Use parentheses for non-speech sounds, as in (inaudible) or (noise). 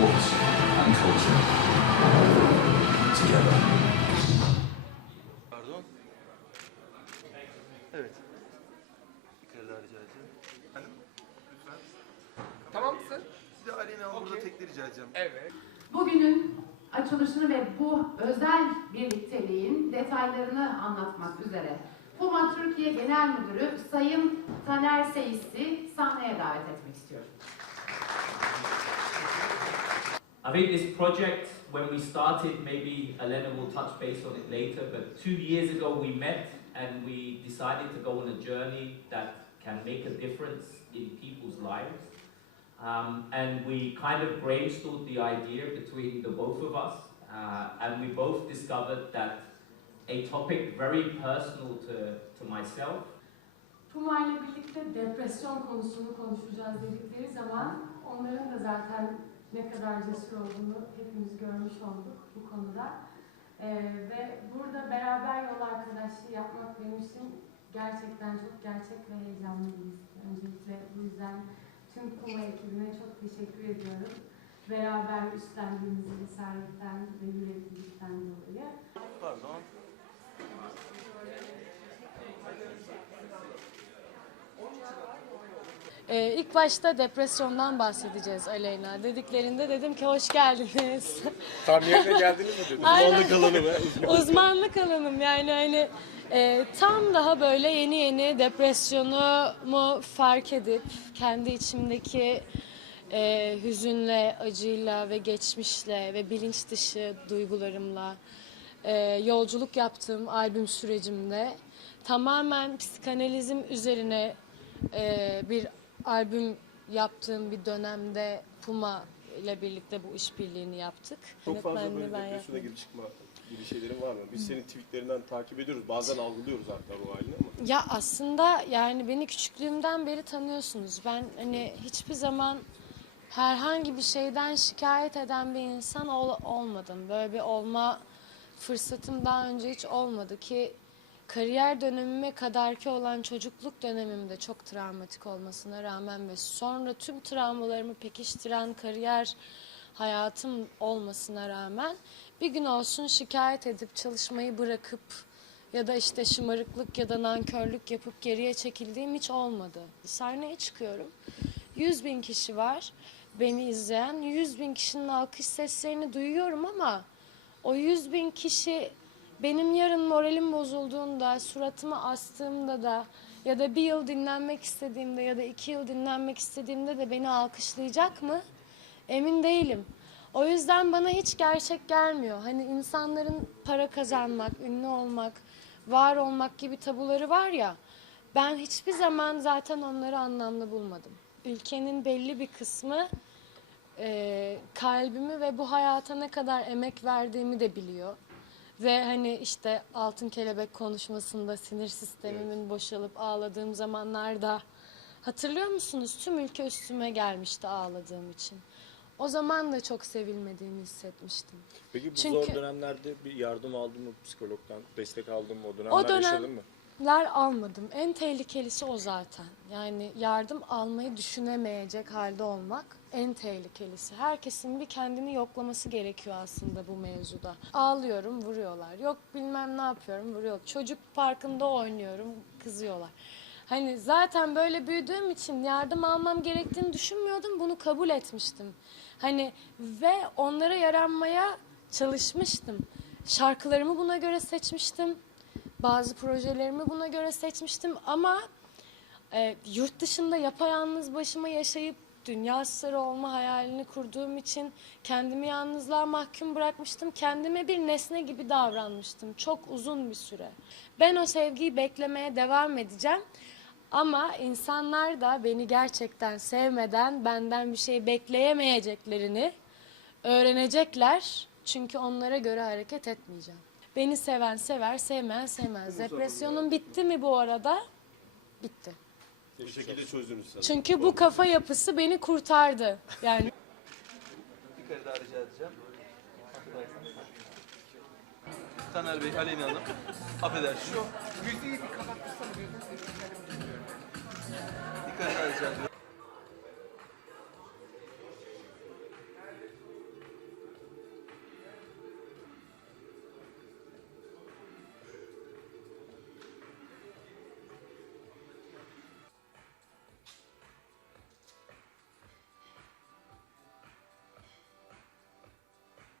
goals and culture together. Evet. Bir kere daha rica edeceğim. Efendim? Lütfen. Tamam mısın? Size burada tekli rica edeceğim. Evet. Bugünün açılışını ve bu özel birlikteliğin detaylarını anlatmak üzere Puma Türkiye Genel Müdürü Sayın Taner Seyis'i sahneye davet etmek istiyorum. I think this project, when we started, maybe Elena will touch base on it later, but two years ago we met and we decided to go on a journey that can make a difference in people's lives. Um, and we kind of brainstormed the idea between the both of us, uh, and we both discovered that a topic very personal to, to myself Puma ile birlikte depresyon konusunu konuşacağız dedikleri zaman onların da zaten ne kadar cesur olduğunu hepimiz görmüş olduk bu konuda. Ee, ve burada beraber yol arkadaşlığı yapmak benim için gerçekten çok gerçek ve heyecanlı bir his. Öncelikle bu yüzden tüm Puma ekibine çok teşekkür ediyorum. Beraber üstlendiğimiz cesaretten ve yüreklilikten dolayı. Pardon. Ee, ilk başta depresyondan bahsedeceğiz Aleyna. Dediklerinde dedim ki hoş geldiniz. (laughs) Tam yerine geldiniz mi dedin? Aynen. Uzmanlık alanı be. (laughs) Uzmanlık alanım yani hani e, tam daha böyle yeni yeni depresyonumu fark edip kendi içimdeki e, hüzünle, acıyla ve geçmişle ve bilinç dışı duygularımla e, yolculuk yaptığım albüm sürecimde tamamen psikanalizm üzerine e, bir albüm yaptığım bir dönemde Puma ile birlikte bu işbirliğini yaptık. Çok fazla böyle ben depresyona girip çıkma gibi şeylerin var mı? Biz senin tweetlerinden takip ediyoruz. Bazen algılıyoruz hatta bu halini ama. Ya aslında yani beni küçüklüğümden beri tanıyorsunuz. Ben hani hiçbir zaman herhangi bir şeyden şikayet eden bir insan ol- olmadım. Böyle bir olma fırsatım daha önce hiç olmadı ki kariyer dönemime kadarki olan çocukluk dönemimde çok travmatik olmasına rağmen ve sonra tüm travmalarımı pekiştiren kariyer hayatım olmasına rağmen bir gün olsun şikayet edip çalışmayı bırakıp ya da işte şımarıklık ya da nankörlük yapıp geriye çekildiğim hiç olmadı. Sahneye çıkıyorum. 100 bin kişi var beni izleyen. 100 bin kişinin alkış seslerini duyuyorum ama o 100 bin kişi benim yarın moralim bozulduğunda, suratıma astığımda da ya da bir yıl dinlenmek istediğimde ya da iki yıl dinlenmek istediğimde de beni alkışlayacak mı? Emin değilim. O yüzden bana hiç gerçek gelmiyor. Hani insanların para kazanmak, ünlü olmak, var olmak gibi tabuları var ya. Ben hiçbir zaman zaten onları anlamlı bulmadım. Ülkenin belli bir kısmı e, kalbimi ve bu hayata ne kadar emek verdiğimi de biliyor. Ve hani işte altın kelebek konuşmasında sinir sistemimin boşalıp ağladığım zamanlarda hatırlıyor musunuz? Tüm ülke üstüme gelmişti ağladığım için. O zaman da çok sevilmediğimi hissetmiştim. Peki bu Çünkü- zor dönemlerde bir yardım aldın mı psikologdan? Destek aldın mı? O dönemler O yaşadın mı? Dönemler almadım. En tehlikelisi o zaten. Yani yardım almayı düşünemeyecek halde olmak en tehlikelisi. Herkesin bir kendini yoklaması gerekiyor aslında bu mevzuda. Ağlıyorum, vuruyorlar. Yok bilmem ne yapıyorum, vuruyorlar. Çocuk parkında oynuyorum, kızıyorlar. Hani zaten böyle büyüdüğüm için yardım almam gerektiğini düşünmüyordum. Bunu kabul etmiştim. Hani ve onlara yaranmaya çalışmıştım. Şarkılarımı buna göre seçmiştim. Bazı projelerimi buna göre seçmiştim ama e, yurt dışında yapayalnız başıma yaşayıp dünya starı olma hayalini kurduğum için kendimi yalnızlığa mahkum bırakmıştım. Kendime bir nesne gibi davranmıştım çok uzun bir süre. Ben o sevgiyi beklemeye devam edeceğim. Ama insanlar da beni gerçekten sevmeden benden bir şey bekleyemeyeceklerini öğrenecekler. Çünkü onlara göre hareket etmeyeceğim. Beni seven sever, sevmeyen sevmez. Depresyonum bitti mi bu arada? Bitti. Bir şekilde çözdünüz sen. Çünkü bu kafa yapısı beni kurtardı. Yani Bir kere daha rica edeceğim. Taner Bey, Aleyna Hanım. Affedersiniz. Müziği bir kapatırsana. Gözünü seveyim. Bir kere daha rica ediyorum.